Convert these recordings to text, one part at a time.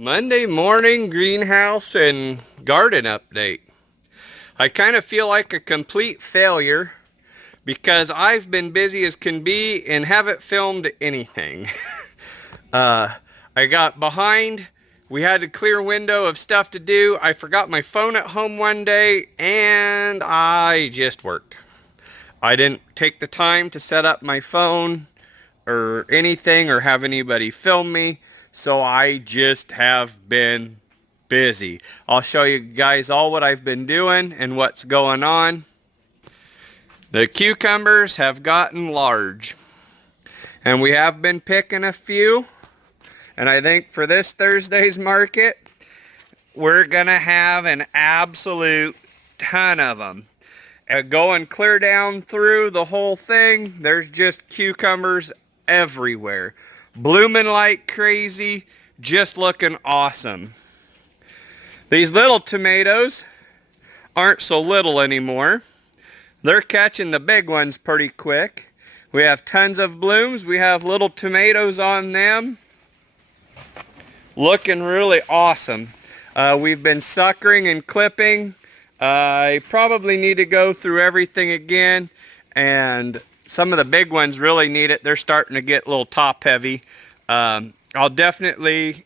Monday morning greenhouse and garden update. I kind of feel like a complete failure because I've been busy as can be and haven't filmed anything. uh, I got behind. We had a clear window of stuff to do. I forgot my phone at home one day and I just worked. I didn't take the time to set up my phone or anything or have anybody film me. So I just have been busy. I'll show you guys all what I've been doing and what's going on. The cucumbers have gotten large. And we have been picking a few. And I think for this Thursday's market, we're going to have an absolute ton of them. Going clear down through the whole thing, there's just cucumbers everywhere. Blooming like crazy, just looking awesome. These little tomatoes aren't so little anymore. They're catching the big ones pretty quick. We have tons of blooms. We have little tomatoes on them. Looking really awesome. We've been suckering and clipping. I probably need to go through everything again, and some of the big ones really need it. They're starting to get a little top heavy. I'll definitely,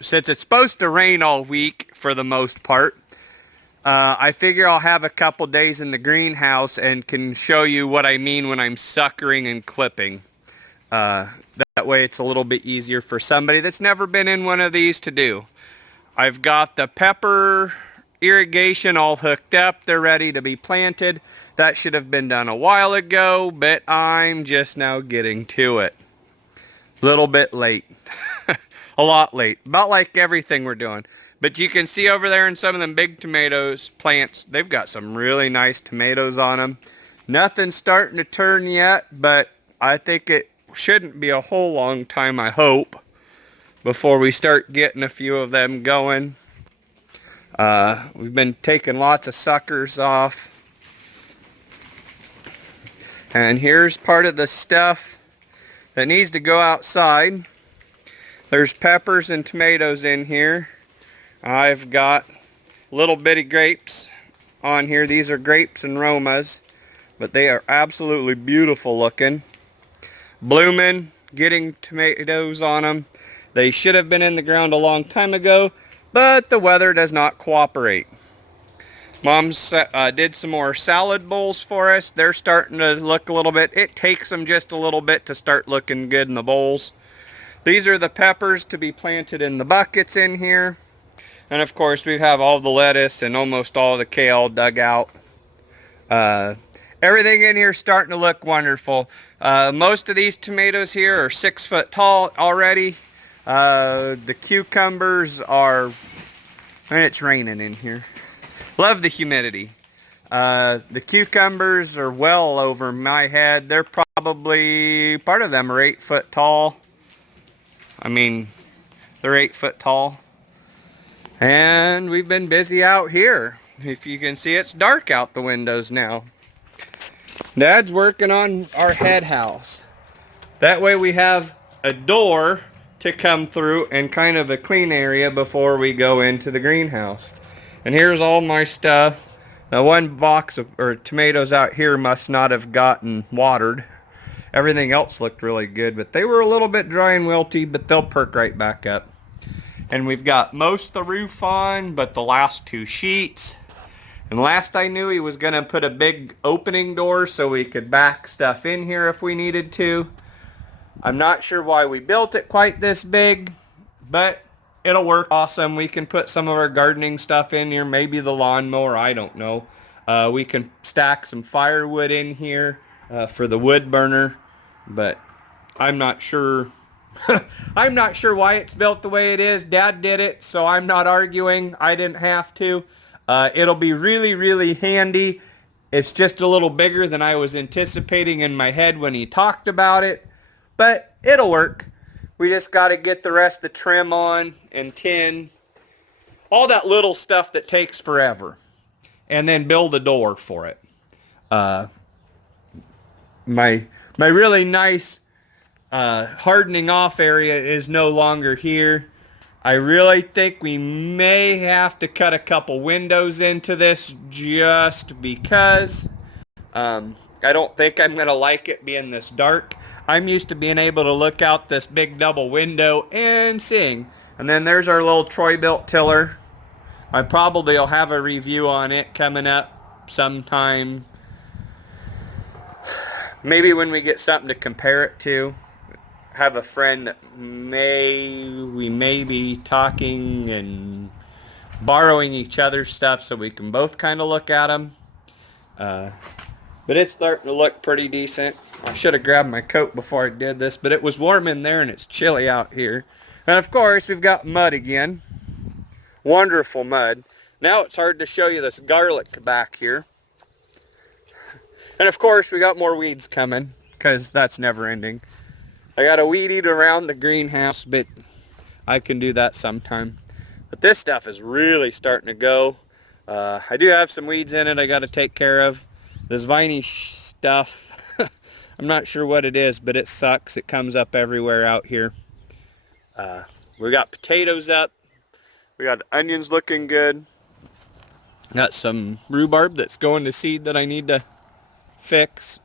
since it's supposed to rain all week for the most part, I figure I'll have a couple days in the greenhouse and can show you what I mean when I'm suckering and clipping. That way it's a little bit easier for somebody that's never been in one of these to do. I've got the pepper irrigation all hooked up. They're ready to be planted. That should have been done a while ago, but I'm just now getting to it. Little bit late. A lot late. About like everything we're doing. But you can see over there in some of them big tomatoes plants, they've got some really nice tomatoes on them. Nothing's starting to turn yet, but I think it shouldn't be a whole long time, I hope, before we start getting a few of them going. We've been taking lots of suckers off. And here's part of the stuff that needs to go outside. There's peppers and tomatoes in here. I've got little bitty grapes on here. These are grapes and Romas, but they are absolutely beautiful looking. Blooming, getting tomatoes on them. They should have been in the ground a long time ago, but the weather does not cooperate. Mom's did some more salad bowls for us. They're starting to look a little bit. It takes them just a little bit to start looking good in the bowls. These are the peppers to be planted in the buckets in here. And of course we have all the lettuce and almost all the kale dug out. Everything in here is starting to look wonderful. Most of these tomatoes here are 6 foot tall already. The cucumbers are, and it's raining in here. Love the humidity. The cucumbers are well over my head. They're probably, part of them are 8 foot tall. I mean, they're 8 foot tall. And we've been busy out here. If you can see, it's dark out the windows now. Dad's working on our head house. That way we have a door to come through and kind of a clean area before we go into the greenhouse. And here's all my stuff. Now one box of tomatoes out here must not have gotten watered. Everything else looked really good, but they were a little bit dry and wilty, but they'll perk right back up. And we've got most of the roof on, but the last 2 sheets. And last I knew, he was going to put a big opening door so we could back stuff in here if we needed to. I'm not sure why we built it quite this big, but it'll work awesome. We can put some of our gardening stuff in here, maybe the lawnmower, I don't know. We can stack some firewood in here for the wood burner, but I'm not sure. I'm not sure why it's built the way it is. Dad did it, so I'm not arguing. I didn't have to. It'll be really, really handy. It's just a little bigger than I was anticipating in my head when he talked about it, but it'll work. We just got to get the rest of the trim on and tin, all that little stuff that takes forever, and then build a door for it. My really nice hardening off area is no longer here. I really think we may have to cut a couple windows into this just because I don't think I'm going to like it being this dark. I'm used to being able to look out this big double window and seeing. And then there's our little Troy-Bilt tiller. I probably will have a review on it coming up sometime. Maybe when we get something to compare it to. Have a friend that we may be talking and borrowing each other's stuff so we can both kind of look at them. But it's starting to look pretty decent. I should have grabbed my coat before I did this, but it was warm in there and it's chilly out here. And of course, we've got mud again. Wonderful mud. Now it's hard to show you this garlic back here. And of course, we got more weeds coming because that's never ending. I got to weed eat around the greenhouse, but I can do that sometime. But this stuff is really starting to go. I do have some weeds in it I got to take care of. This viney stuff, I'm not sure what it is, but it sucks. It comes up everywhere out here. We got potatoes up. We got onions looking good. Got some rhubarb that's going to seed that I need to fix.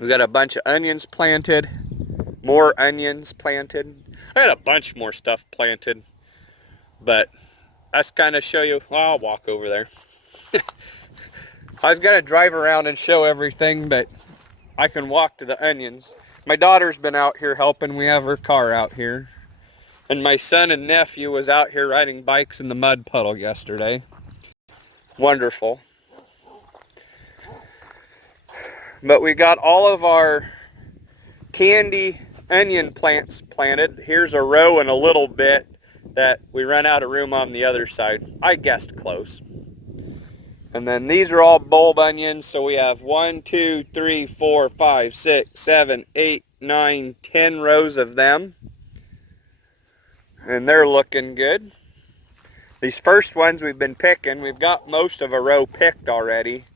We got a bunch of onions planted. More onions planted. I had a bunch more stuff planted. But that's kind of show you. Well, I'll walk over there. I was going to drive around and show everything, but I can walk to the onions. My daughter's been out here helping. We have her car out here. And my son and nephew was out here riding bikes in the mud puddle yesterday. Wonderful. But we got all of our candy onion plants planted. Here's a row and a little bit that we ran out of room on the other side. I guessed close. And then these are all bulb onions. So we have 1, 2, 3, 4, 5, 6, 7, 8, 9, 10 rows of them. And they're looking good. These first ones we've been picking, we've got most of a row picked already.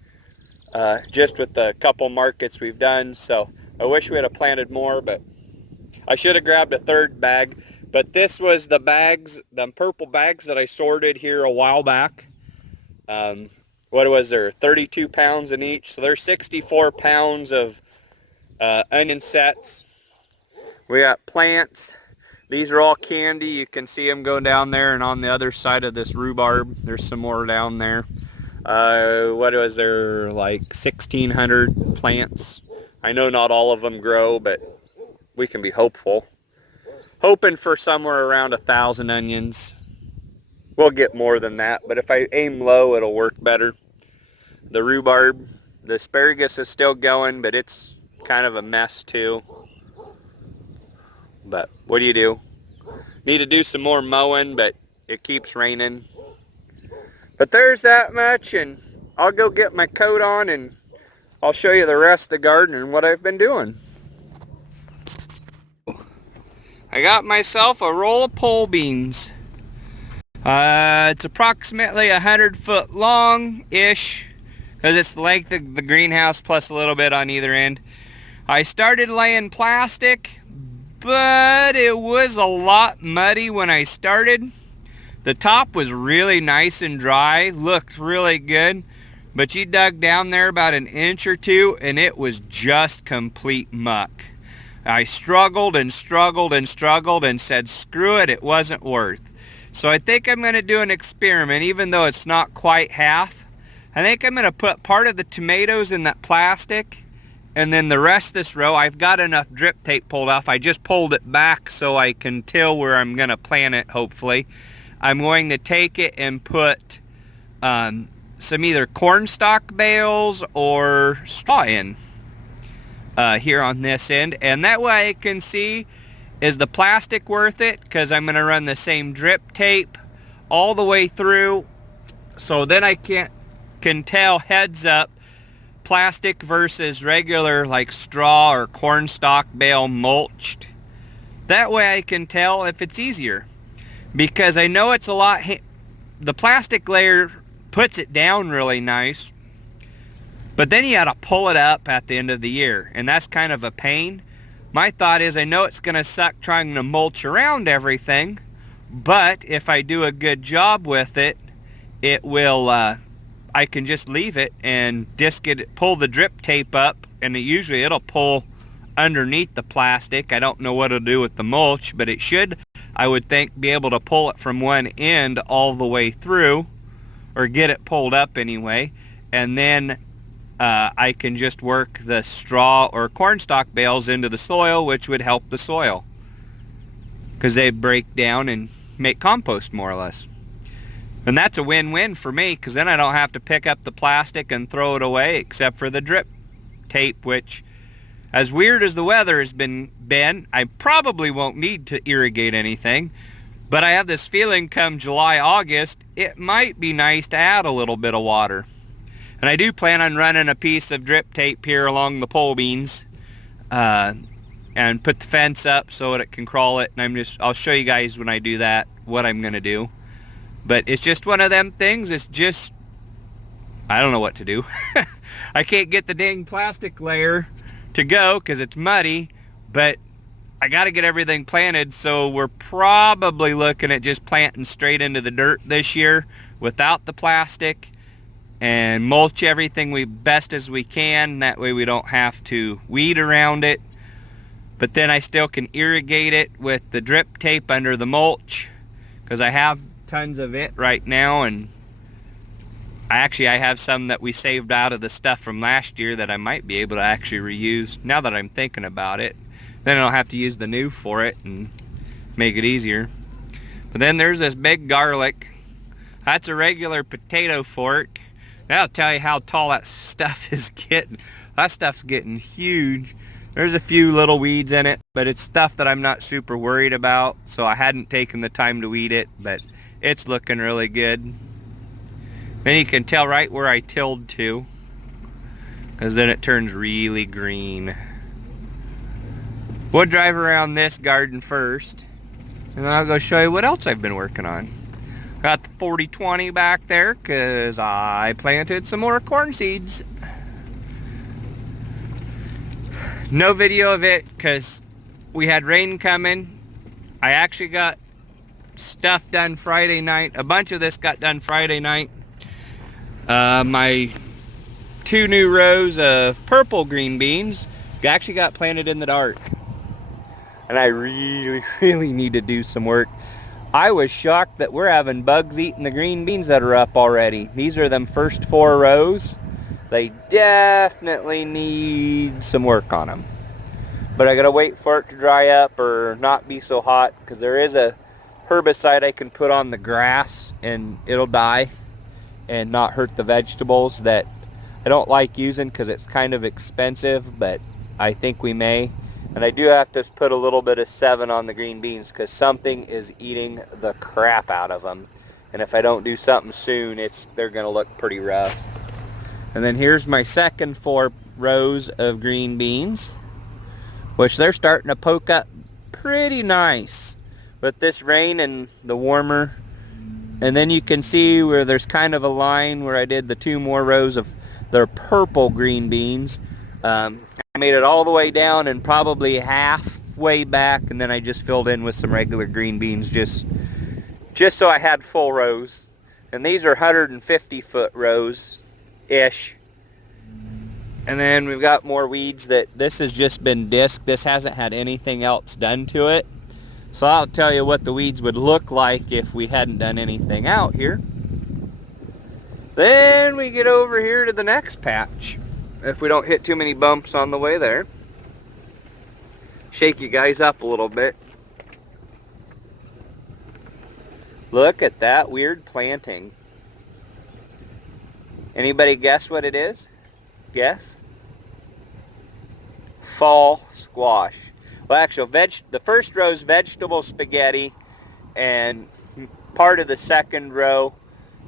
Just with the couple markets we've done. So I wish we had planted more, but I should have grabbed a third bag. But this was the bags, the purple bags that I sorted here a while back. What was there? 32 pounds in each. So there's 64 pounds of onion sets. We got plants. These are all candy. You can see them go down there, and on the other side of this rhubarb, there's some more down there. What was there, like 1,600 plants? I know not all of them grow, but we can be hopeful. Hoping for somewhere around 1,000 onions. We'll get more than that, but if I aim low, it'll work better. The rhubarb, the asparagus is still going, but it's kind of a mess too. But what do? Need to do some more mowing, but it keeps raining. But there's that much, and I'll go get my coat on and I'll show you the rest of the garden and what I've been doing. I got myself a roll of pole beans. It's approximately 100 foot long-ish, because it's the length of the greenhouse plus a little bit on either end. I started laying plastic, but it was a lot muddy when I started. The top was really nice and dry, looked really good, but you dug down there about an inch or two and it was just complete muck. I struggled and struggled and struggled and said, screw it, it wasn't worth. So I think I'm going to do an experiment, even though it's not quite half. I think I'm going to put part of the tomatoes in that plastic, and then the rest of this row, I've got enough drip tape pulled off. I just pulled it back so I can tell where I'm going to plant it, hopefully. I'm going to take it and put some either cornstalk bales or straw in here on this end. And that way I can see, is the plastic worth it? Because I'm going to run the same drip tape all the way through. So then I can tell heads up, plastic versus regular like straw or cornstalk bale mulched. That way I can tell if it's easier. Because I know it's a lot, the plastic layer puts it down really nice, but then you got to pull it up at the end of the year, and that's kind of a pain. My thought is, I know it's going to suck trying to mulch around everything. But if I do a good job with it, it will, I can just leave it and pull the drip tape up, and usually it'll pull underneath the plastic. I don't know what it'll do with the mulch, but it should, I would think, be able to pull it from one end all the way through, or get it pulled up anyway, and then I can just work the straw or cornstalk bales into the soil, which would help the soil because they break down and make compost more or less. And that's a win-win for me, because then I don't have to pick up the plastic and throw it away, except for the drip tape, which, as weird as the weather has been, I probably won't need to irrigate anything. But I have this feeling come July, August, it might be nice to add a little bit of water. And I do plan on running a piece of drip tape here along the pole beans and put the fence up so that it can crawl it. And I'll show you guys when I do that what I'm going to do. But it's just one of them things. It's just, I don't know what to do. I can't get the dang plastic layer to go because it's muddy, but I got to get everything planted, so we're probably looking at just planting straight into the dirt this year without the plastic, and mulch everything best as we can. That way we don't have to weed around it, but then I still can irrigate it with the drip tape under the mulch, because I have tons of it right now. And I have some that we saved out of the stuff from last year that I might be able to actually reuse now that I'm thinking about it. Then I don't have to use the new for it and make it easier. But then there's this big garlic. That's a regular potato fork. That'll tell you how tall that stuff is getting. That stuff's getting huge. There's a few little weeds in it, but it's stuff that I'm not super worried about, so I hadn't taken the time to weed it, but it's looking really good. Then you can tell right where I tilled to, because then it turns really green. We'll drive around this garden first, and then I'll go show you what else I've been working on. Got the 40-20 back there because I planted some more corn seeds. No video of it because we had rain coming. I actually got stuff done Friday night. A bunch of this got done Friday night. My 2 new rows of purple green beans actually got planted in the dark. And I really need to do some work. I was shocked that we're having bugs eating the green beans that are up already. These are them first 4 rows. They definitely need some work on them. But I gotta wait for it to dry up or not be so hot, because there is a herbicide I can put on the grass and it'll die and not hurt the vegetables that I don't like using because it's kind of expensive, but I think we may. And I do have to put a little bit of 7 on the green beans because something is eating the crap out of them. And if I don't do something soon, they're gonna look pretty rough. And then here's my second 4 rows of green beans, which they're starting to poke up pretty nice with this rain and the warmer. And then you can see where there's kind of a line where I did the 2 more rows of their purple green beans. I made it all the way down and probably halfway back, and then I just filled in with some regular green beans just so I had full rows. And these are 150-foot rows-ish. And then we've got more weeds that this has just been disc. This hasn't had anything else done to it. So I'll tell you what the weeds would look like if we hadn't done anything out here. Then we get over here to the next patch, if we don't hit too many bumps on the way there. Shake you guys up a little bit. Look at that weird planting. Anybody guess what it is? Guess? Fall squash. Well, actually, the first row is vegetable spaghetti, and part of the second row.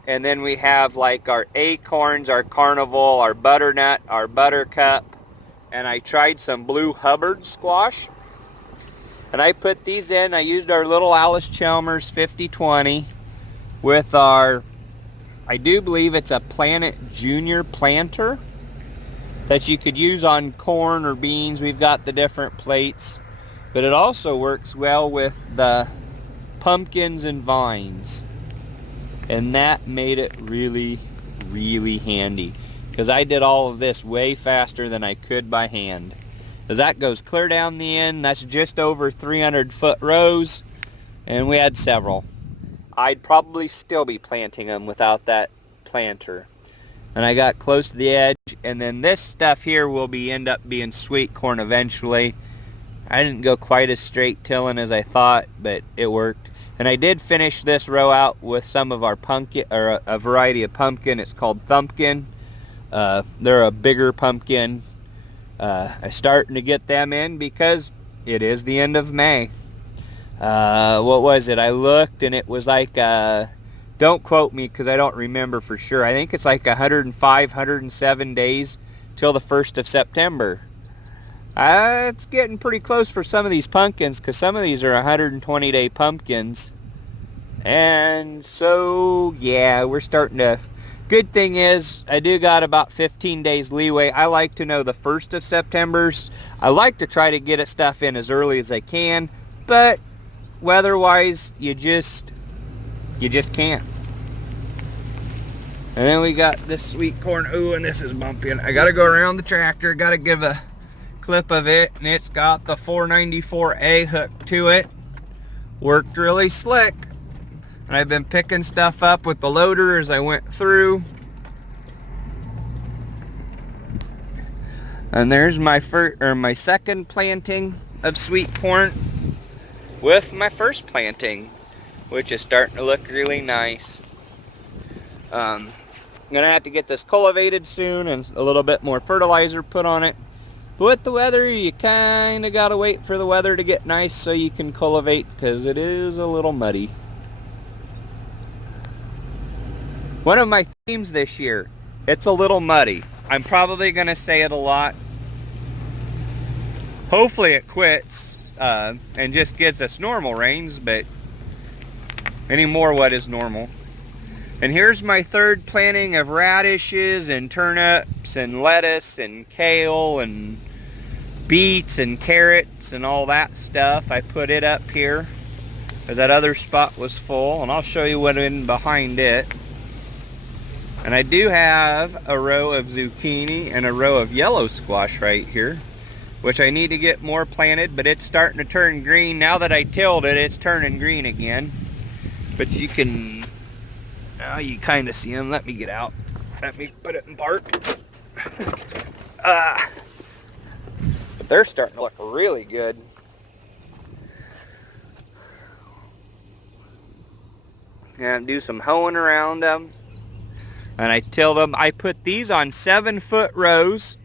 And then we have like our acorns, our carnival, our butternut, our buttercup. And I tried some blue Hubbard squash. And I put these in. I used our little Alice Chalmers 50-20 with our, I do believe it's a Planet Junior planter that you could use on corn or beans. We've got the different plates. But it also works well with the pumpkins and vines. And that made it really, really handy, because I did all of this way faster than I could by hand. Because that goes clear down the end. That's just over 300-foot rows, and we had several. I'd probably still be planting them without that planter. And I got close to the edge, and then this stuff here will end up being sweet corn eventually. I didn't go quite as straight tilling as I thought, but it worked. And I did finish this row out with some of our pumpkin, or a variety of pumpkin. It's called Thumpkin. They're a bigger pumpkin. I'm starting to get them in because it is the end of May. What was it? I looked and it was like, don't quote me because I don't remember for sure. I think it's like 105, 107 days till the 1st of September. It's getting pretty close for some of these pumpkins, because some of these are 120-day pumpkins. And so, yeah, we're starting to... Good thing is, I do got about 15 days leeway. I like to know the 1st of September's. I like to try to get stuff in as early as I can, but weather-wise, you just can't. And then we got this sweet corn. Ooh, and this is bumpy. I got to go around the tractor. Got to give a clip of it, and it's got the 494A hook to it. Worked really slick, and I've been picking stuff up with the loader as I went through. And there's my second planting of sweet corn with my first planting, which is starting to look really nice. I'm gonna have to get this cultivated soon and a little bit more fertilizer put on it. But with the weather, you kind of got to wait for the weather to get nice so you can cultivate, because it is a little muddy. One of my themes this year, it's a little muddy. I'm probably going to say it a lot. Hopefully it quits and just gets us normal rains, but anymore, what is normal? And here's my third planting of radishes and turnips and lettuce and kale and beets and carrots and all that stuff. I put it up here because that other spot was full, and I'll show you what's in behind it. And I do have a row of zucchini and a row of yellow squash right here, which I need to get more planted, but it's starting to turn green. Now that I tilled it, it's turning green again. But you can, now you kind of see them. Let me get out. Let me put it in park. But they're starting to look really good. And do some hoeing around them. And I till them. I put these on 7-foot rows.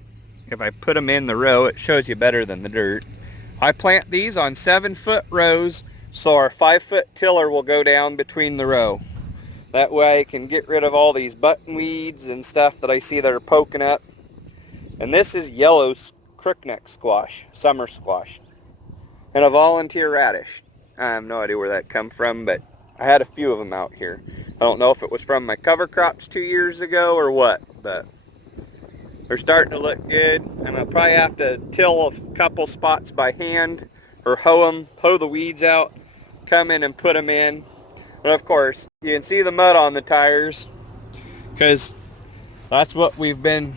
If I put them in the row, it shows you better than the dirt. I plant these on 7-foot rows, so our 5-foot tiller will go down between the row. That way I can get rid of all these button weeds and stuff that I see that are poking up. And this is yellow crookneck squash, summer squash, and a volunteer radish. I have no idea where that come from, but I had a few of them out here. I don't know if it was from my cover crops 2 years ago or what, but they're starting to look good. And I'll probably have to till a couple spots by hand or hoe the weeds out, come in and put them in. And of course, you can see the mud on the tires because that's what we've been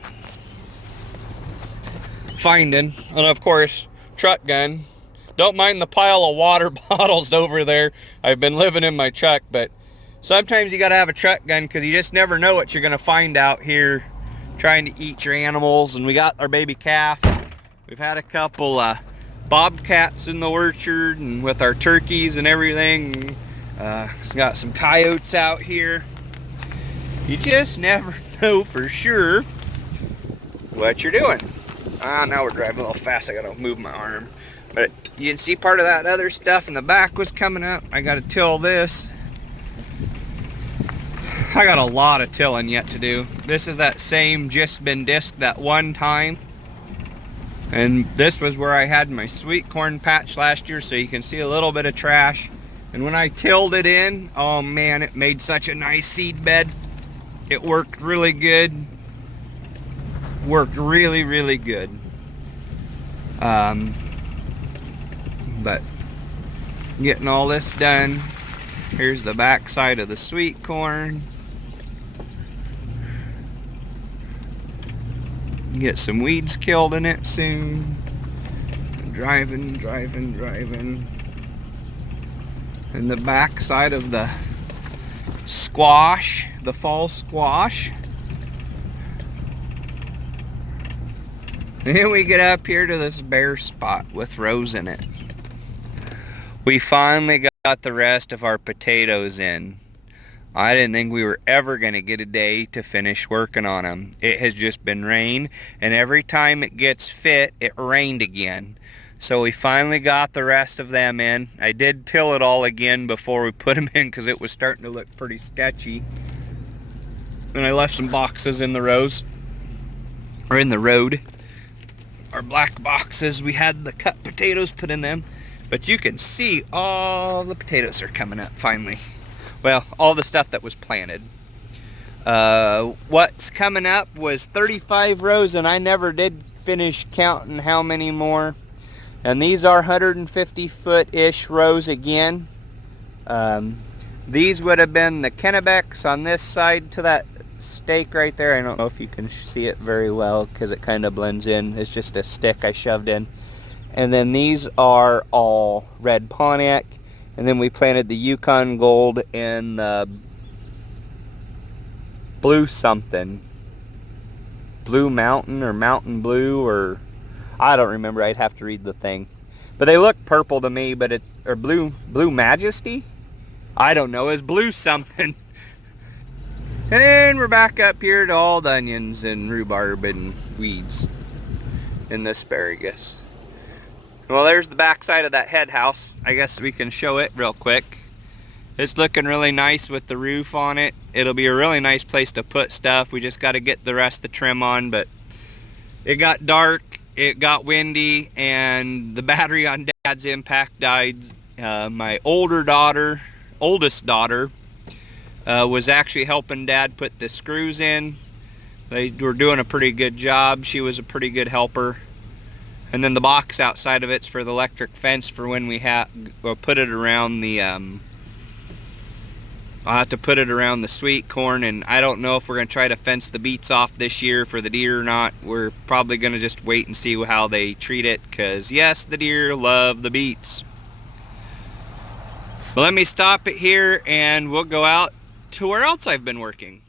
finding. And of course, truck gun. Don't mind the pile of water bottles over there. I've been living in my truck, but sometimes you got to have a truck gun because you just never know what you're going to find out here trying to eat your animals. And we got our baby calf. We've had a couple bobcats in the orchard and with our turkeys and everything. Got some coyotes out here. You just never know for sure what you're doing. Now we're driving a little fast. I gotta move my arm. But you can see part of that other stuff in the back was coming up. I gotta till this. I got a lot of tilling yet to do. This is that same just been disked that one time. And this was where I had my sweet corn patch last year, so you can see a little bit of trash. And when I tilled it in, oh man, it made such a nice seed bed. It worked really good. Worked really, really good. But getting all this done. Here's the back side of the sweet corn. Get some weeds killed in it soon. Driving. And the back side of the squash, the fall squash. And then we get up here to this bare spot with rows in it. We finally got the rest of our potatoes in. I didn't think we were ever going to get a day to finish working on them. It has just been rain, and every time it gets fit, it rained again. So we finally got the rest of them in. I did till it all again before we put them in because it was starting to look pretty sketchy. And I left some boxes in the rows, or in the road. Our black boxes, we had the cut potatoes put in them. But you can see all the potatoes are coming up finally. Well, all the stuff that was planted. What's coming up was 35 rows, and I never did finish counting how many more. And these are 150-foot-ish rows again. These would have been the Kennebecks on this side to that stake right there. I don't know if you can see it very well because it kind of blends in. It's just a stick I shoved in. And then these are all red Pontiac. And then we planted the Yukon Gold and the blue something. Blue Mountain or Mountain Blue, or I don't remember. I'd have to read the thing. But they look purple to me, but or Blue Majesty? I don't know. It's blue something. And then we're back up here to all the onions and rhubarb and weeds and the asparagus. Well, there's the back side of that head house. I guess we can show it real quick. It's looking really nice with the roof on it. It'll be a really nice place to put stuff. We just got to get the rest of the trim on, but it got dark, it got windy, and the battery on Dad's Impact died. My oldest daughter, was actually helping Dad put the screws in. They were doing a pretty good job. She was a pretty good helper. And then the box outside of it's for the electric fence for when we put it around the, I'll have to put it around the sweet corn, and I don't know if we're going to try to fence the beets off this year for the deer or not. We're probably going to just wait and see how they treat it, because yes, the deer love the beets. But let me stop it here and we'll go out to where else I've been working.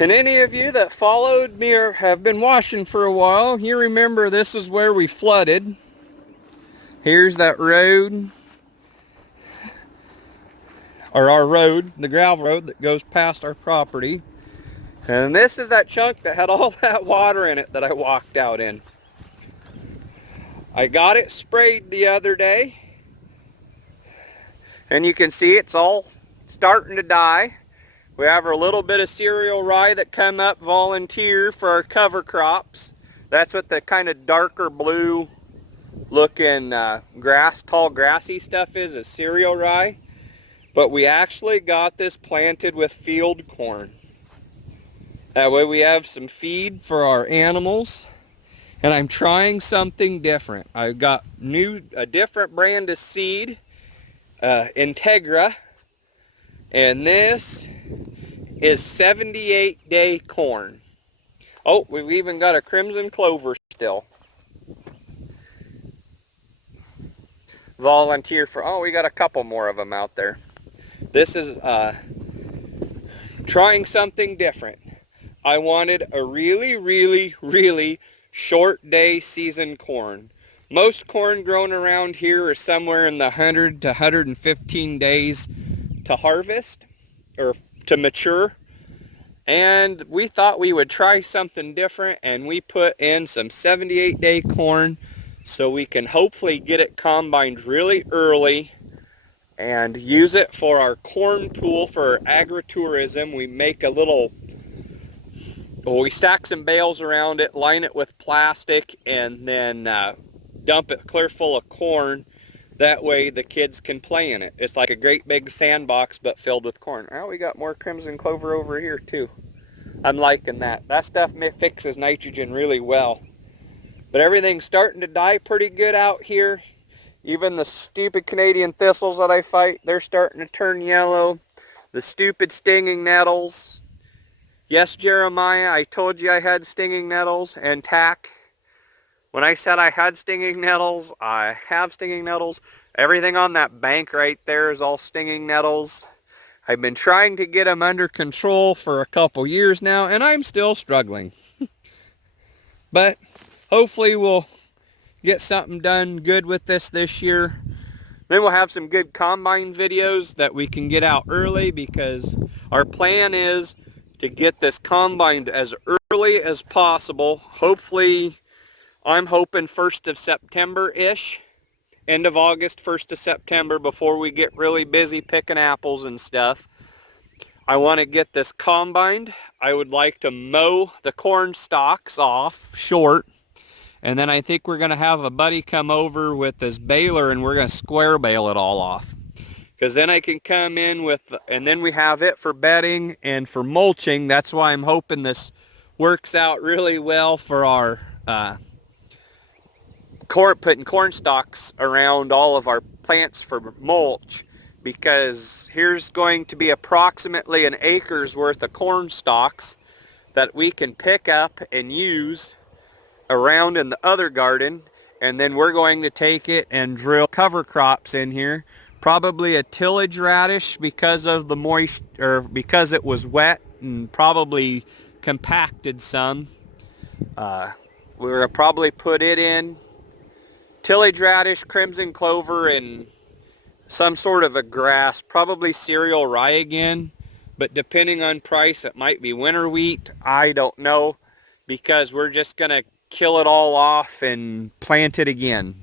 And any of you that followed me or have been watching for a while, you remember this is where we flooded. Here's that road, or our road, the gravel road that goes past our property. And this is that chunk that had all that water in it that I walked out in. I got it sprayed the other day, and you can see it's all starting to die. We have a little bit of cereal rye that come up volunteer for our cover crops. That's what the kind of darker blue looking grass, tall grassy stuff is cereal rye. But we actually got this planted with field corn. That way we have some feed for our animals. And I'm trying something different. I've got a different brand of seed, Integra. And this is 78-day corn. Oh, we've even got a crimson clover still. Volunteer for, oh, we got a couple more of them out there. This is trying something different. I wanted a really short day season corn. Most corn grown around here are somewhere in the 100 to 115 days to harvest or to mature. And we thought we would try something different, and we put in some 78-day corn so we can hopefully get it combined really early and use it for our corn pool for agritourism. We make a little, we stack some bales around it, line it with plastic, and then dump it clear full of corn. That way the kids can play in it. It's like a great big sandbox but filled with corn. Oh, we got more crimson clover over here too. I'm liking that. That stuff fixes nitrogen really well. But everything's starting to die pretty good out here. Even the stupid Canadian thistles that I fight, they're starting to turn yellow. The stupid stinging nettles. Yes, Jeremiah, I told you I had stinging nettles and tack. When I said I had stinging nettles, I have stinging nettles. Everything on that bank right there is all stinging nettles. I've been trying to get them under control for a couple years now, and I'm still struggling. But hopefully we'll get something done good with this year. Then we'll have some good combine videos that we can get out early, because our plan is to get this combined as early as possible. Hopefully, I'm hoping 1st of September-ish. End of August, 1st of September, before we get really busy picking apples and stuff. I want to get this combined. I would like to mow the corn stalks off short. And then I think we're going to have a buddy come over with this baler, and we're going to square bale it all off. Because then I can come in with, and then we have it for bedding and for mulching. That's why I'm hoping this works out really well for our putting corn stalks around all of our plants for mulch. Because here's going to be approximately an acre's worth of corn stalks that we can pick up and use around in the other garden, and then we're going to take it and drill cover crops in here. Probably a tillage radish because of the moist, or because it was wet and probably compacted some. We're gonna probably put it in tillage radish, crimson clover, and some sort of a grass, probably cereal rye again, but depending on price it might be winter wheat. I don't know, because we're just gonna kill it all off and plant it again.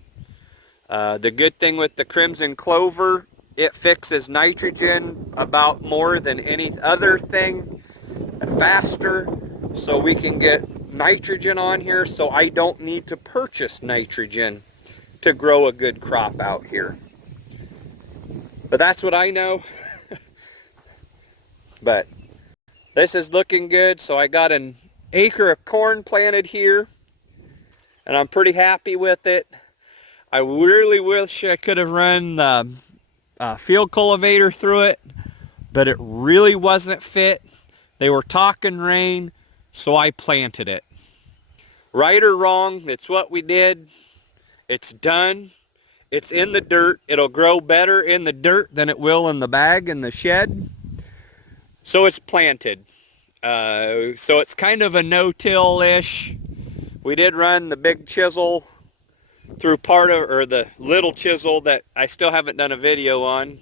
The good thing with the crimson clover, it fixes nitrogen about more than any other thing, and faster, so we can get nitrogen on here, so I don't need to purchase nitrogen to grow a good crop out here. But that's what I know. But this is looking good. So I got an acre of corn planted here, and I'm pretty happy with it. I really wish I could have run the field cultivator through it, but it really wasn't fit. They were talking rain, so I planted it. Right or wrong, it's what we did. It's done. It's in the dirt. It'll grow better in the dirt than it will in the bag in the shed. So it's planted. So it's kind of a no-till-ish. We did run the big chisel through part of, or the little chisel that I still haven't done a video on,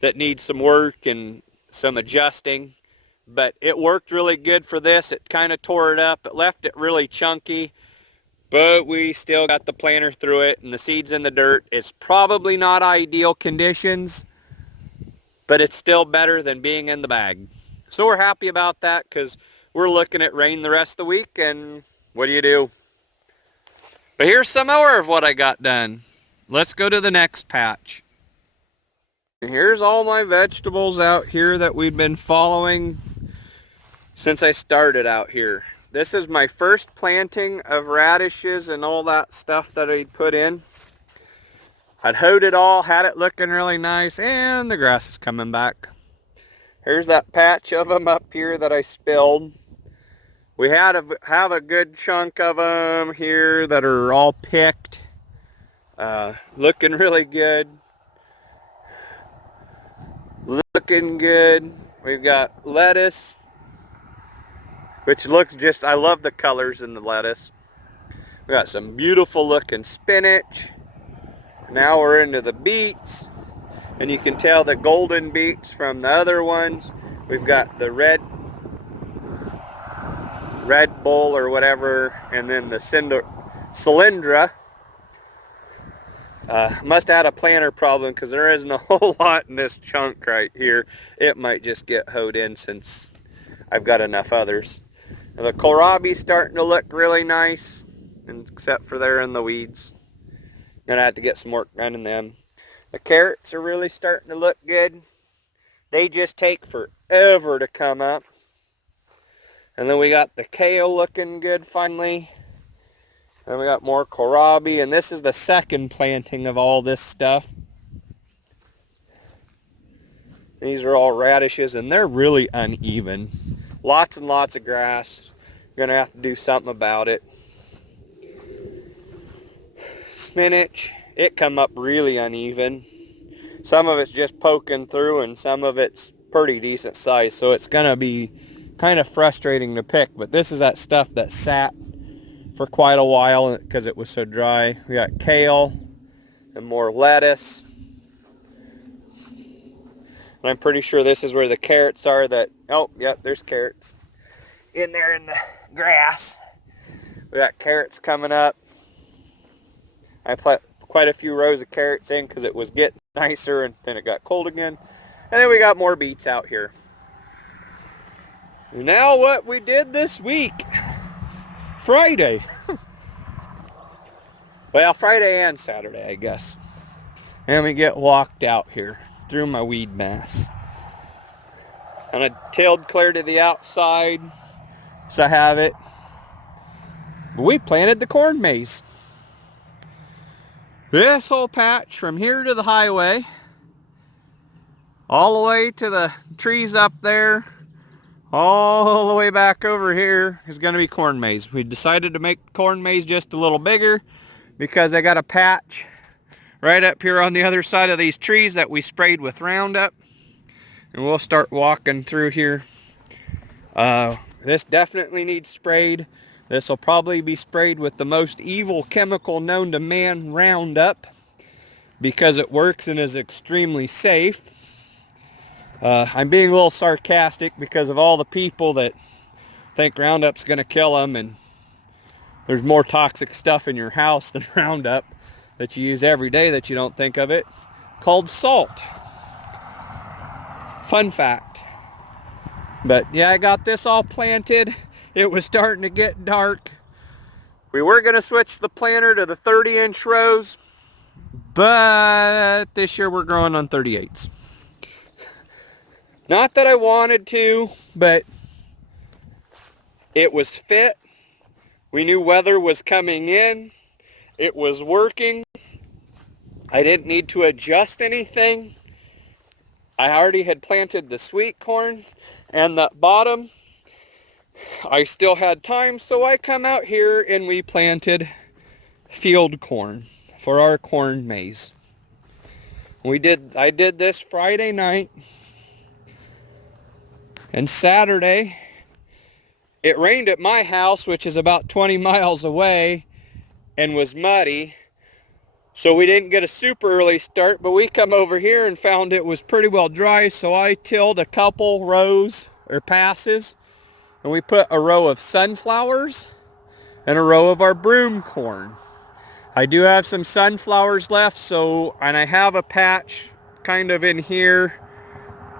that needs some work and some adjusting. But it worked really good for this. It kind of tore it up. It left it really chunky. But we still got the planter through it, and the seeds in the dirt. It's probably not ideal conditions, but it's still better than being in the bag. So we're happy about that, because we're looking at rain the rest of the week, and what do? But here's some more of what I got done. Let's go to the next patch. Here's all my vegetables out here that we've been following since I started out here. This is my first planting of radishes and all that stuff that I'd put in. I'd hoed it all, had it looking really nice, and the grass is coming back. Here's that patch of them up here that I spilled. We have a good chunk of them here that are all picked. Looking really good. Looking good. We've got lettuce, which looks just, I love the colors in the lettuce. We got some beautiful looking spinach. Now we're into the beets, and you can tell the golden beets from the other ones. We've got the Red Bull or whatever, and then the Cylindra. Must have had a planter problem, because there isn't a whole lot in this chunk right here. It might just get hoed in since I've got enough others. Now the kohlrabi's starting to look really nice, except for they're in the weeds. Gonna have to get some work done in them. The carrots are really starting to look good. They just take forever to come up. And then we got the kale looking good finally. Then we got more kohlrabi, and this is the second planting of all this stuff. These are all radishes, and they're really uneven. Lots and lots of grass. Gonna have to do something about it. Spinach, it come up really uneven. Some of it's just poking through, and some of it's pretty decent size, so it's gonna be kind of frustrating to pick. But this is that stuff that sat for quite a while because it was so dry. We got kale and more lettuce. And I'm pretty sure this is where the carrots are that, oh, yep, there's carrots in there in the grass. We got carrots coming up. I put quite a few rows of carrots in because it was getting nicer and then it got cold again. And then we got more beets out here. Now what we did this week. Friday. Well, Friday and Saturday, I guess. And we get walked out here through my weed mass. And I tilled clear to the outside, so I have it. But we planted the corn maze. This whole patch from here to the highway, all the way to the trees up there, all the way back over here is going to be corn maze. We decided to make corn maze just a little bigger because I got a patch right up here on the other side of these trees that we sprayed with Roundup. And we'll start walking through here. This definitely needs sprayed. This will probably be sprayed with the most evil chemical known to man, Roundup, because it works and is extremely safe. I'm being a little sarcastic because of all the people that think Roundup's going to kill them, and there's more toxic stuff in your house than Roundup that you use every day that you don't think of it, called salt. Fun fact. But yeah, I got this all planted. It was starting to get dark. We were going to switch the planter to the 30-inch rows, but this year we're growing on 38s. Not that I wanted to, but it was fit. We knew weather was coming in. It was working. I didn't need to adjust anything. I already had planted the sweet corn and the bottom. I still had time, so I come out here and we planted field corn for our corn maze. I did this Friday night, and Saturday it rained at my house, which is about 20 miles away, and was muddy. So we didn't get a super early start, but we come over here and found it was pretty well dry, so I tilled a couple rows or passes, and we put a row of sunflowers and a row of our broom corn. I do have some sunflowers left, and I have a patch kind of in here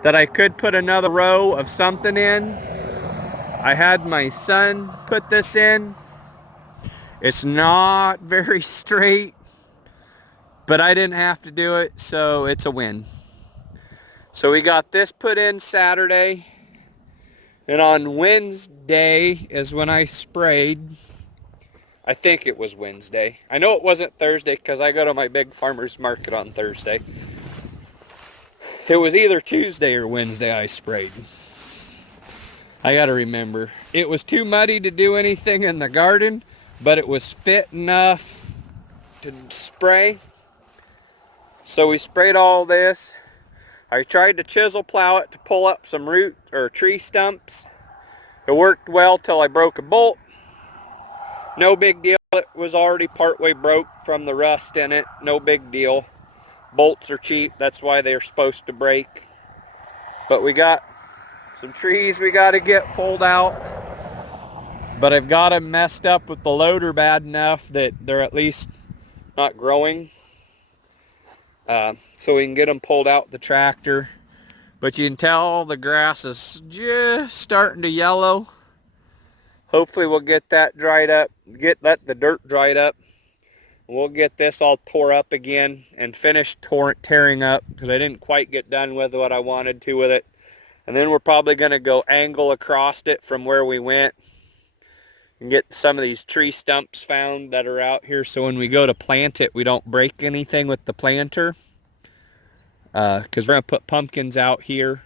that I could put another row of something in. I had my son put this in. It's not very straight, but I didn't have to do it, so it's a win. So we got this put in Saturday, and on Wednesday is when I sprayed. I think it was Wednesday. I know it wasn't Thursday because I go to my big farmer's market on Thursday. It was either Tuesday or Wednesday I sprayed. I gotta remember. It was too muddy to do anything in the garden, but it was fit enough to spray. So we sprayed all this. I tried to chisel plow it to pull up some root or tree stumps. It worked well till I broke a bolt. No big deal. It was already partway broke from the rust in it. No big deal. Bolts are cheap. That's why they're supposed to break. But we got some trees we got to get pulled out. But I've got them messed up with the loader bad enough that they're at least not growing. So we can get them pulled out the tractor. But you can tell the grass is just starting to yellow. Hopefully we'll get that dried up, let the dirt dried up. We'll get this all tore up again and finish tearing up because I didn't quite get done with what I wanted to with it. And then we're probably going to go angle across it from where we went and get some of these tree stumps found that are out here, so when we go to plant it, we don't break anything with the planter. Because we're going to put pumpkins out here.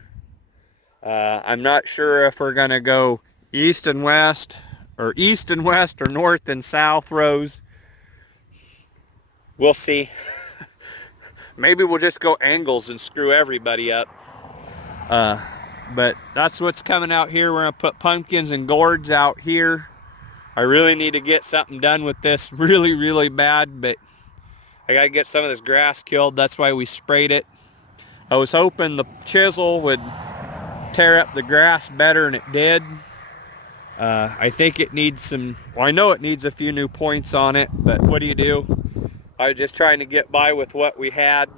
I'm not sure if we're going to go east and west or north and south rows. We'll see. Maybe we'll just go angles and screw everybody up. But that's what's coming out here. We're going to put pumpkins and gourds out here. I really need to get something done with this really, really bad, but I got to get some of this grass killed. That's why we sprayed it. I was hoping the chisel would tear up the grass better, and it did. I think it needs some, well, I know it needs a few new points on it, but what do you do? I was just trying to get by with what we had.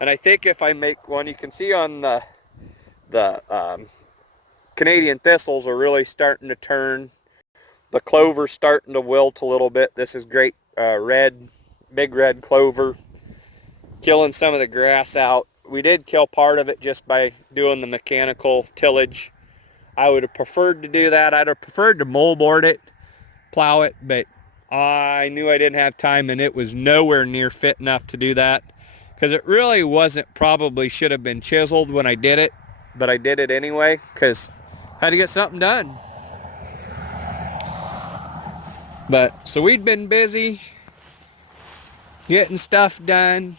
And I think if I make one, you can see on the Canadian thistles are really starting to turn. The clover's starting to wilt a little bit. This is great big red clover, killing some of the grass out. We did kill part of it just by doing the mechanical tillage. I would have preferred to do that. I'd have preferred to moldboard it, plow it, but I knew I didn't have time, and it was nowhere near fit enough to do that, because it really wasn't, probably should have been chiseled when I did it, but I did it anyway because I had to get something done. But so we'd been busy getting stuff done.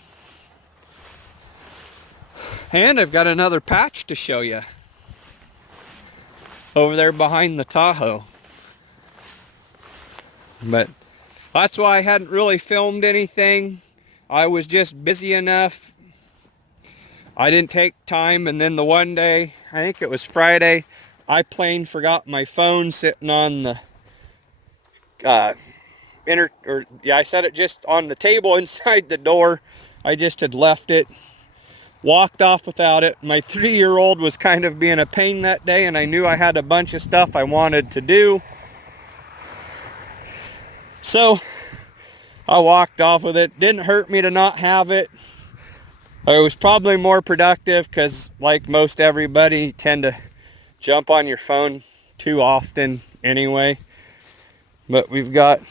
And I've got another patch to show you over there behind the Tahoe. But that's why I hadn't really filmed anything. I was just busy enough. I didn't take time, and then the one day, I think it was Friday, I plain forgot my phone sitting on the I set it just on the table inside the door. I just had left it. Walked off without it. My 3-year-old was kind of being a pain that day, and I knew I had a bunch of stuff I wanted to do. So I walked off with it. Didn't hurt me to not have it. I was probably more productive because, like most everybody, you tend to jump on your phone too often anyway. But we've got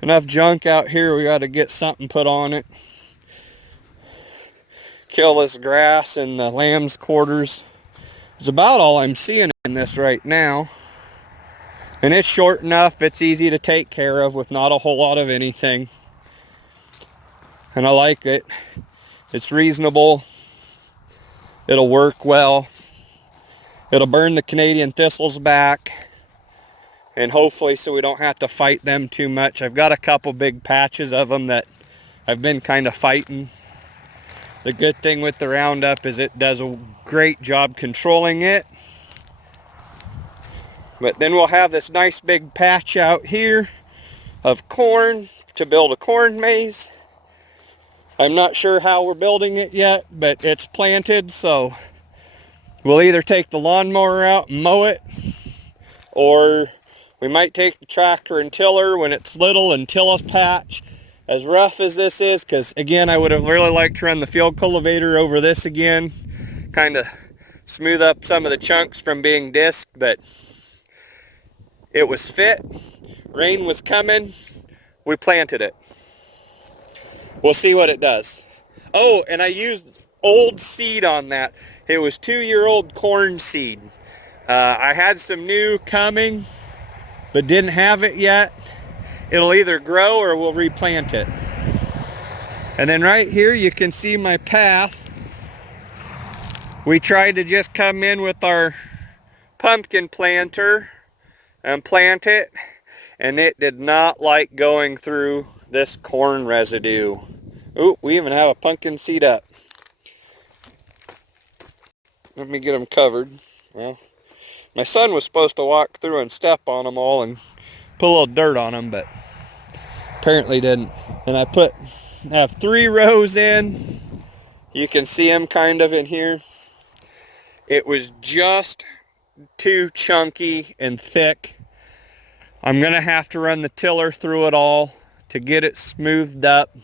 enough junk out here. We got to get something put on it. Kill this grass in the lamb's quarters. It's about all I'm seeing in this right now. And it's short enough, it's easy to take care of with not a whole lot of anything. And I like it. It's reasonable. It'll work well. It'll burn the Canadian thistles back. And hopefully so we don't have to fight them too much. I've got a couple big patches of them that I've been kind of fighting. The good thing with the Roundup is it does a great job controlling it. But then we'll have this nice big patch out here of corn to build a corn maze. I'm not sure how we're building it yet, but it's planted, so we'll either take the lawnmower out and mow it, or we might take the tractor and tiller when it's little and till a patch. As rough as this is, because again, I would have really liked to run the field cultivator over this again, kind of smooth up some of the chunks from being disc, but it was fit. Rain was coming. We planted it. We'll see what it does. Oh, and I used old seed on that. It was 2-year-old corn seed. I had some new coming, but didn't have it yet. It'll either grow or we'll replant it. And then right here you can see my path. We tried to just come in with our pumpkin planter and plant it, and it did not like going through this corn residue. Ooh, we even have a pumpkin seed up. Let me get them covered. Well, my son was supposed to walk through and step on them all and put a little dirt on them, but apparently didn't. And I have 3 rows in. You can see them kind of in here. It was just too chunky and thick. I'm gonna have to run the tiller through it all to get it smoothed up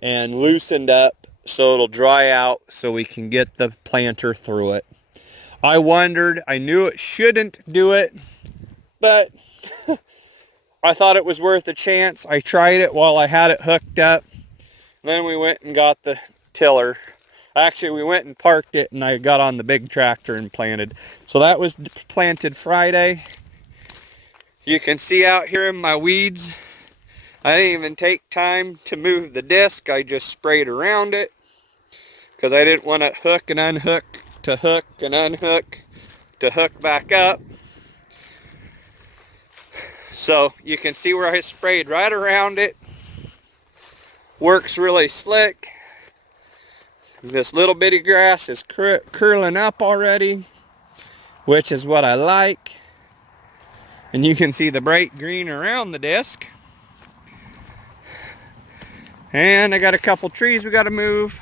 and loosened up so it'll dry out so we can get the planter through it. I wondered, I knew it shouldn't do it, but I thought it was worth a chance. I tried it while I had it hooked up. Then we went and got the tiller. Actually, we went and parked it, and I got on the big tractor and planted. So that was planted Friday. You can see out here in my weeds, I didn't even take time to move the disc. I just sprayed around it because I didn't want to hook and unhook to hook and unhook to hook back up. So you can see where I sprayed right around it. Works really slick. This little bitty grass is curling up already, which is what I like. And you can see the bright green around the disc. And I got a couple trees we got to move.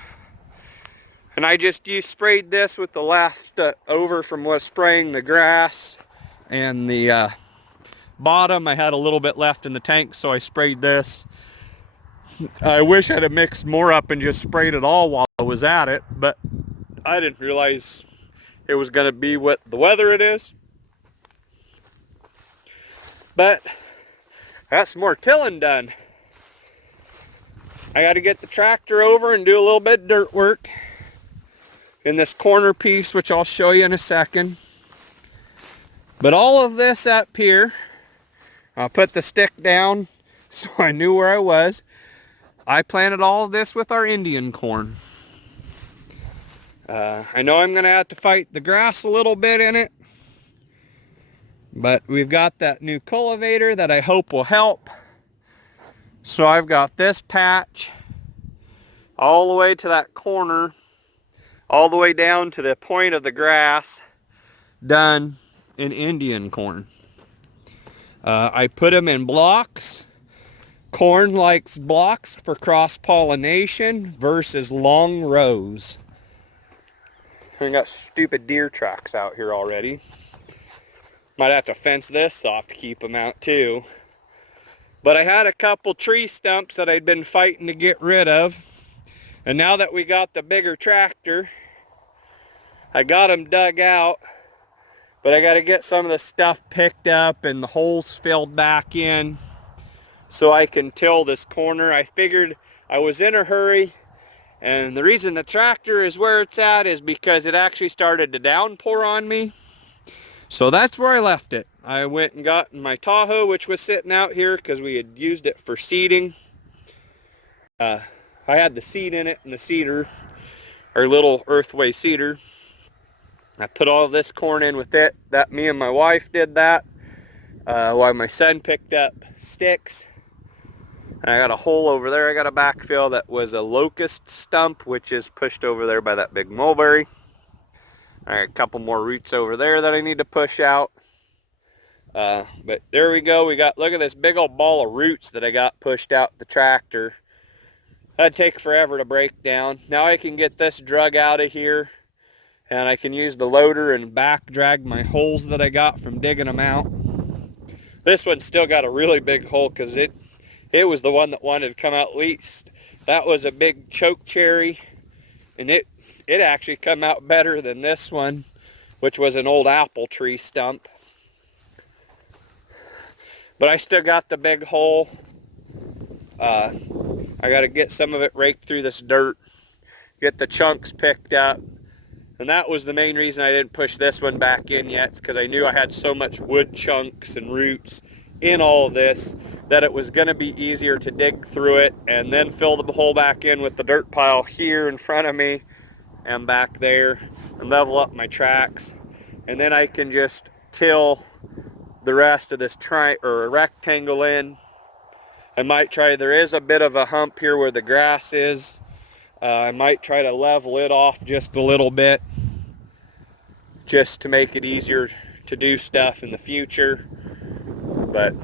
And I just sprayed this with the left over from what spraying the grass. And the bottom, I had a little bit left in the tank, so I sprayed this. I wish I'd have mixed more up and just sprayed it all while I was at it, but I didn't realize it was going to be what the weather it is. But that's more tilling done. I got to get the tractor over and do a little bit of dirt work in this corner piece, which I'll show you in a second. But all of this up here, I'll put the stick down so I knew where I was. I planted all of this with our Indian corn. I know I'm going to have to fight the grass a little bit in it, but we've got that new cultivator that I hope will help. So I've got this patch all the way to that corner, all the way down to the point of the grass, done in Indian corn. I put them in blocks. Corn likes blocks for cross-pollination versus long rows. I got stupid deer tracks out here already. Might have to fence this off to keep them out too. But I had a couple tree stumps that I'd been fighting to get rid of. And now that we got the bigger tractor, I got them dug out. But I got to get some of the stuff picked up and the holes filled back in so I can till this corner. I figured I was in a hurry, and the reason the tractor is where it's at is because it actually started to downpour on me. So that's where I left it. I went and got my Tahoe, which was sitting out here because we had used it for seeding. I had the seed in it and the seeder, our little Earthway seeder. I put all of this corn in with it. That me and my wife did that while my son picked up sticks. And I got a hole over there I got to backfill that was a locust stump, which is pushed over there by that big mulberry. I got a couple more roots over there that I need to push out. But there we go. We got, look at this big old ball of roots that I got pushed out the tractor. That'd take forever to break down. Now I can get this drug out of here, and I can use the loader and back drag my holes that I got from digging them out. This one's still got a really big hole because it was the one that wanted to come out least. That was a big choke cherry, and it actually come out better than this one, which was an old apple tree stump. But I still got the big hole. I got to get some of it raked through this dirt, get the chunks picked up. And that was the main reason I didn't push this one back in yet, because I knew I had so much wood chunks and roots in all of this that it was going to be easier to dig through it and then fill the hole back in with the dirt pile here in front of me and back there and level up my tracks. And then I can just till the rest of this rectangle in. I might try, there is a bit of a hump here where the grass is. I might try to level it off just a little bit just to make it easier to do stuff in the future. But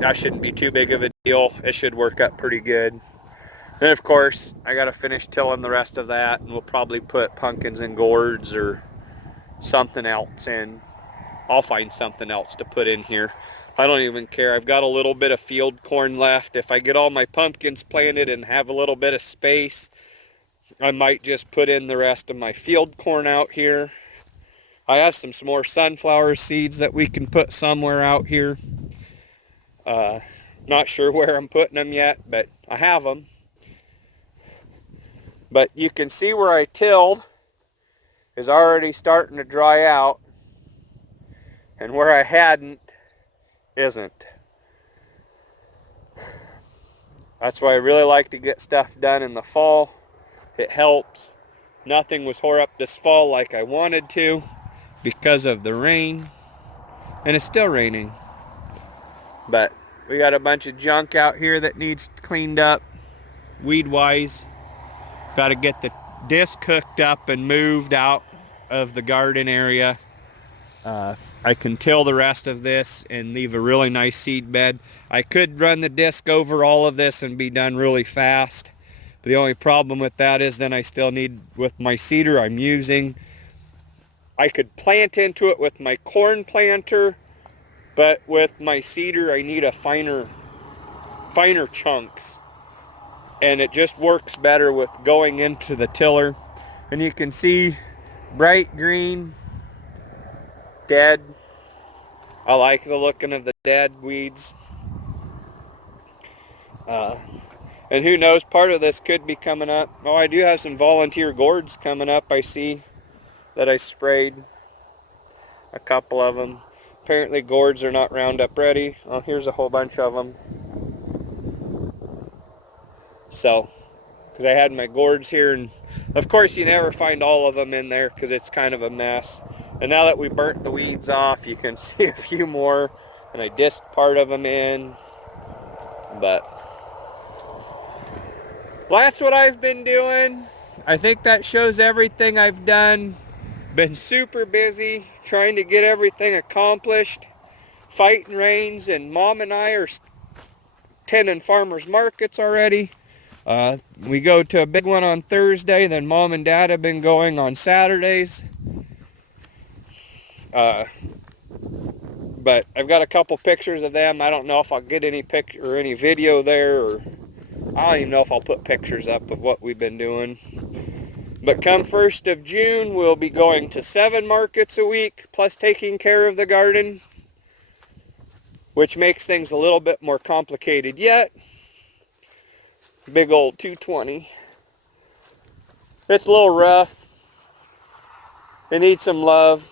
that shouldn't be too big of a deal. It should work out pretty good. And of course, I got to finish tilling the rest of that, and we'll probably put pumpkins and gourds or something else in. I'll find something else to put in here. I don't even care. I've got a little bit of field corn left. If I get all my pumpkins planted and have a little bit of space, I might just put in the rest of my field corn out here. I have some more sunflower seeds that we can put somewhere out here. Not sure where I'm putting them yet, but I have them. But you can see where I tilled is already starting to dry out, and where I hadn't isn't. That's why I really like to get stuff done in the fall. It helps. Nothing was tore up this fall like I wanted to because of the rain, and it's still raining. But we got a bunch of junk out here that needs cleaned up, weed-wise. Got to get the disc hooked up and moved out of the garden area. I can till the rest of this and leave a really nice seed bed. I could run the disc over all of this and be done really fast. But the only problem with that is then I still need, with my seeder I'm using, I could plant into it with my corn planter, but with my seeder I need a finer chunks. And it just works better with going into the tiller. And you can see bright green, dead. I like the looking of the dead weeds. And who knows, part of this could be coming up. Oh, I do have some volunteer gourds coming up, I see, that I sprayed. A couple of them. Apparently gourds are not Roundup ready. Oh, here's a whole bunch of them. So, because I had my gourds here, and of course you never find all of them in there because it's kind of a mess. And now that we burnt the weeds off, you can see a few more, and I disked part of them in. But well, that's what I've been doing. I think that shows everything I've done. Been super busy trying to get everything accomplished. Fighting rains, and Mom and I are attending farmers markets already. We go to a big one on Thursday, then Mom and Dad have been going on Saturdays. But I've got a couple pictures of them. I don't know if I'll get any picture or any video there, or I don't even know if I'll put pictures up of what we've been doing. But come 1st of June, we'll be going to 7 markets a week, plus taking care of the garden, which makes things a little bit more complicated yet. Big old 220. It's a little rough. It needs some love.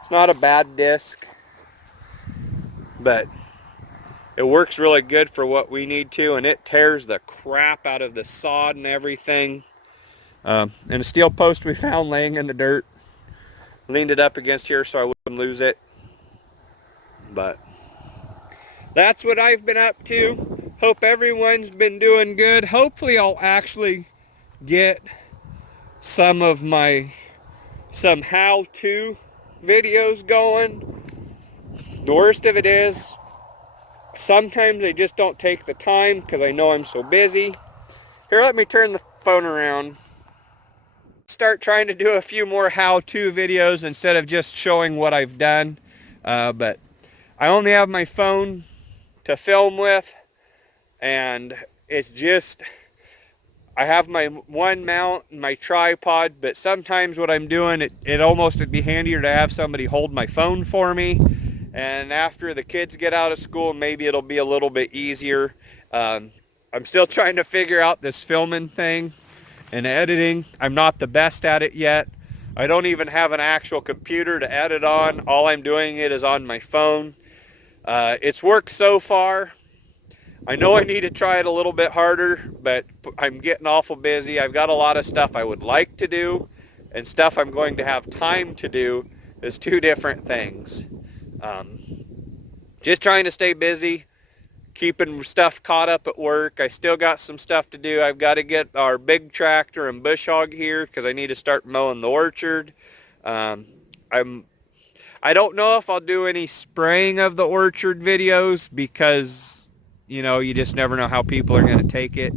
It's not a bad disc, but it works really good for what we need to, and it tears the crap out of the sod and everything. And a steel post we found laying in the dirt. Leaned it up against here so I wouldn't lose it. But that's what I've been up to. Hope everyone's been doing good. Hopefully I'll actually get some how-to videos going. The worst of it is, sometimes I just don't take the time because I know I'm so busy. Here, let me turn the phone around. Start trying to do a few more how-to videos instead of just showing what I've done. But I only have my phone to film with, and it's just, I have my one mount and my tripod, but sometimes what I'm doing, it almost would be handier to have somebody hold my phone for me. And after the kids get out of school, maybe it'll be a little bit easier. I'm still trying to figure out this filming thing and editing. I'm not the best at it yet. I don't even have an actual computer to edit on. All I'm doing it is on my phone. It's worked so far. I know I need to try it a little bit harder, but I'm getting awful busy. I've got a lot of stuff I would like to do, and stuff I'm going to have time to do is two different things. Just trying to stay busy, keeping stuff caught up at work. I still got some stuff to do. I've got to get our big tractor and bush hog here because I need to start mowing the orchard. I don't know if I'll do any spraying of the orchard videos because, you know, you just never know how people are going to take it.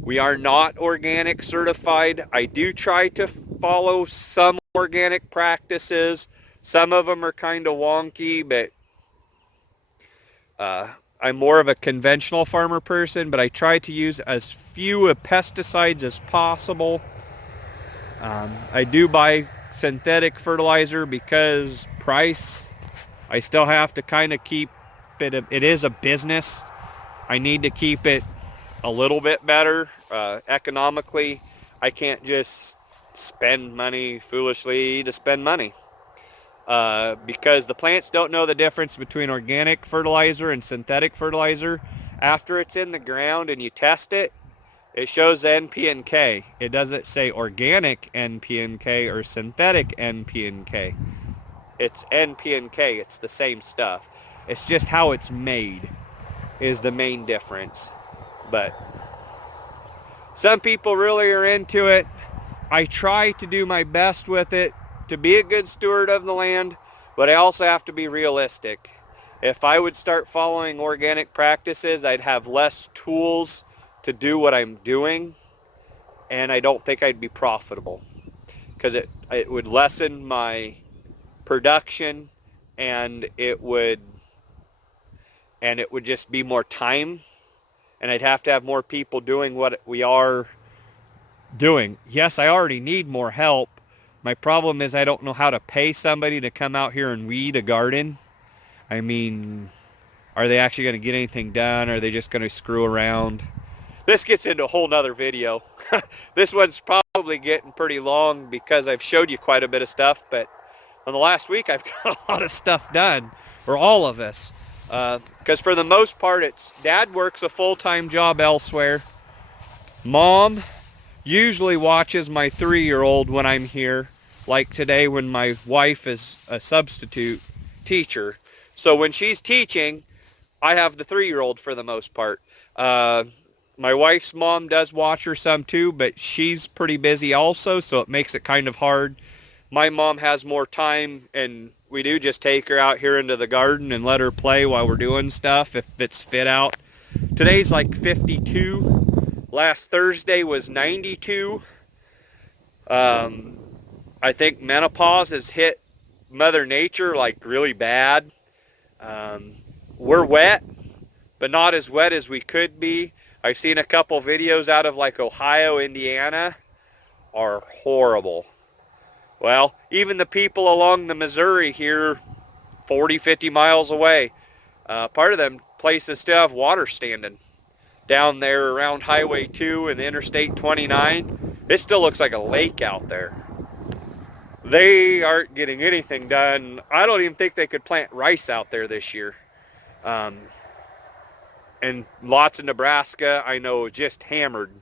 We are not organic certified. I do try to follow some organic practices. Some of them are kind of wonky, but I'm more of a conventional farmer person, but I try to use as few pesticides as possible. I do buy synthetic fertilizer because price. I still have to kind of keep it. It is a business. I need to keep it a little bit better economically. I can't just spend money foolishly to spend money. Because the plants don't know the difference between organic fertilizer and synthetic fertilizer. After it's in the ground and you test it, it shows NPK. It doesn't say organic NPK or synthetic NPK. It's NPK. It's the same stuff. It's just how it's made is the main difference. But some people really are into it. I try to do my best with it to be a good steward of the land, but I also have to be realistic. If I would start following organic practices, I'd have less tools to do what I'm doing, and I don't think I'd be profitable because it would lessen my production, and it would just be more time, and I'd have to have more people doing what we are doing. Yes, I already need more help. My problem is I don't know how to pay somebody to come out here and weed a garden. I mean, are they actually going to get anything done? Are they just going to screw around? This gets into a whole nother video. This one's probably getting pretty long because I've showed you quite a bit of stuff, but on the last week I've got a lot of stuff done, or all of us. Because for the most part, Dad works a full-time job elsewhere. Mom usually watches my 3-year-old when I'm here, like today when my wife is a substitute teacher. So when she's teaching, I have the 3-year-old for the most part. My wife's mom does watch her some too, but she's pretty busy also, so it makes it kind of hard. My mom has more time, and we do just take her out here into the garden and let her play while we're doing stuff if it's fit out. Today's like 52. Last Thursday was 92. I think menopause has hit Mother Nature like really bad. We're wet, but not as wet as we could be. I've seen a couple videos out of like Ohio, Indiana are horrible. Well, even the people along the Missouri here, 40, 50 miles away, part of them places still have water standing. Down there around Highway 2 and Interstate 29, it still looks like a lake out there. They aren't getting anything done. I don't even think they could plant rice out there this year. And lots of Nebraska, I know, just hammered.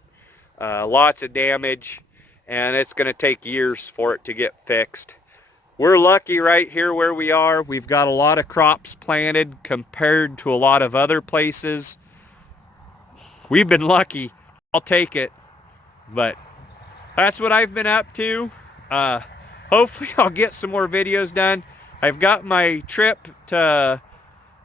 Lots of damage, and it's going to take years for it to get fixed. We're lucky right here where we are. We've got a lot of crops planted compared to a lot of other places. We've been lucky. I'll take it. But that's what I've been up to. Hopefully I'll get some more videos done. I've got my trip to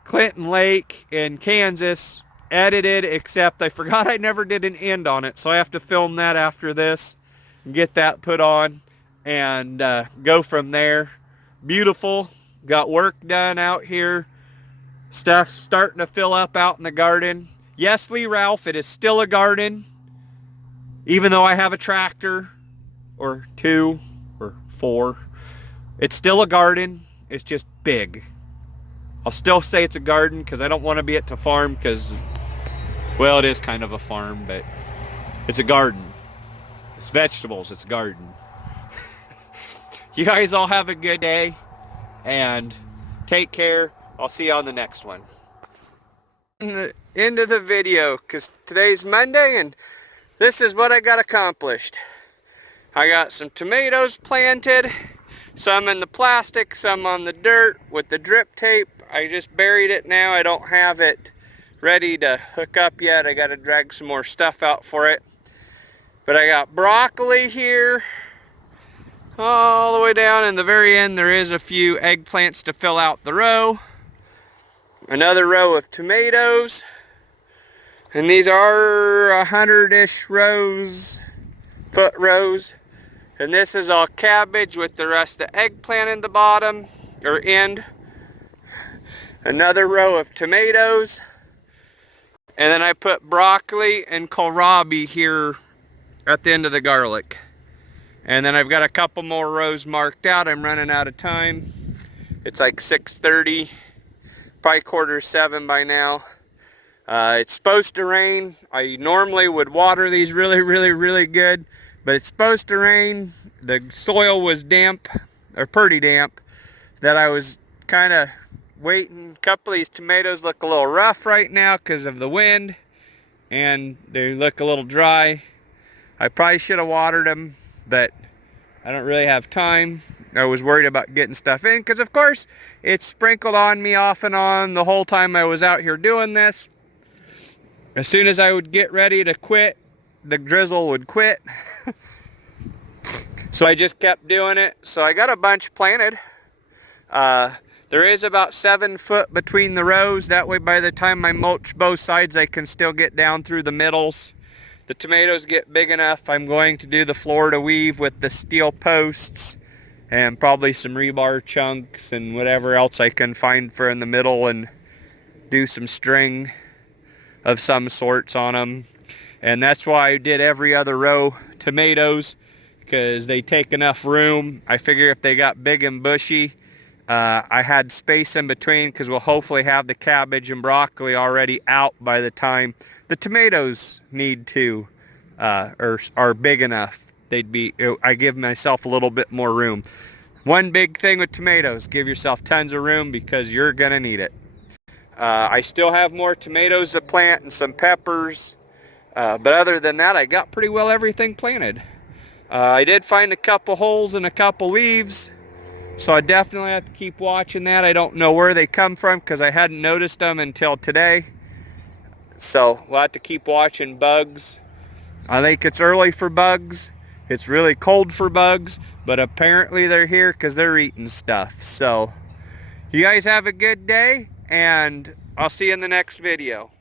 Clinton Lake in Kansas edited, except I forgot I never did an end on it. So I have to film that after this and get that put on and go from there. Beautiful. Got work done out here. Stuff starting to fill up out in the garden. Yes, Lee Ralph, it is still a garden. Even though I have a tractor or 2 or 4. It's still a garden. It's just big. I'll still say it's a garden because I don't want to be at the farm because, well, it is kind of a farm, but it's a garden. It's vegetables. It's a garden. You guys all have a good day and take care. I'll see you on the next one. End of the video because today's Monday and this is what I got accomplished. I got some tomatoes planted, some in the plastic, some on the dirt with the drip tape. I just buried it now. I don't have it ready to hook up yet. I got to drag some more stuff out for it. But I got broccoli here all the way down. In the very end there is a few eggplants to fill out the row. Another row of tomatoes. And these are 100-ish foot rows. And this is all cabbage with the rest of the eggplant in the bottom, or end. Another row of tomatoes. And then I put broccoli and kohlrabi here at the end of the garlic. And then I've got a couple more rows marked out. I'm running out of time. It's like 6:30, probably 6:45 by now. It's supposed to rain. I normally would water these really good, but it's supposed to rain. The soil was damp, or pretty damp, that I was kind of waiting. A couple of these tomatoes look a little rough right now because of the wind, and they look a little dry. I probably should have watered them, but I don't really have time. I was worried about getting stuff in because, of course, it's sprinkled on me off and on the whole time I was out here doing this. As soon as I would get ready to quit, the drizzle would quit. So I just kept doing it. So I got a bunch planted. There is about 7 foot between the rows. That way by the time I mulch both sides, I can still get down through the middles. The tomatoes get big enough, I'm going to do the Florida weave with the steel posts and probably some rebar chunks and whatever else I can find for in the middle, and do some string of some sorts on them. And that's why I did every other row tomatoes, because they take enough room. I figure if they got big and bushy, I had space in between, because we'll hopefully have the cabbage and broccoli already out by the time the tomatoes need to, or are big enough. I give myself a little bit more room. One big thing with tomatoes, give yourself tons of room because you're gonna need it. I still have more tomatoes to plant and some peppers, but other than that, I got pretty well everything planted. I did find a couple holes and a couple leaves, so I definitely have to keep watching that. I don't know where they come from because I hadn't noticed them until today. So we'll have to keep watching bugs. I think it's early for bugs. It's really cold for bugs, but apparently they're here because they're eating stuff. So you guys have a good day, and I'll see you in the next video.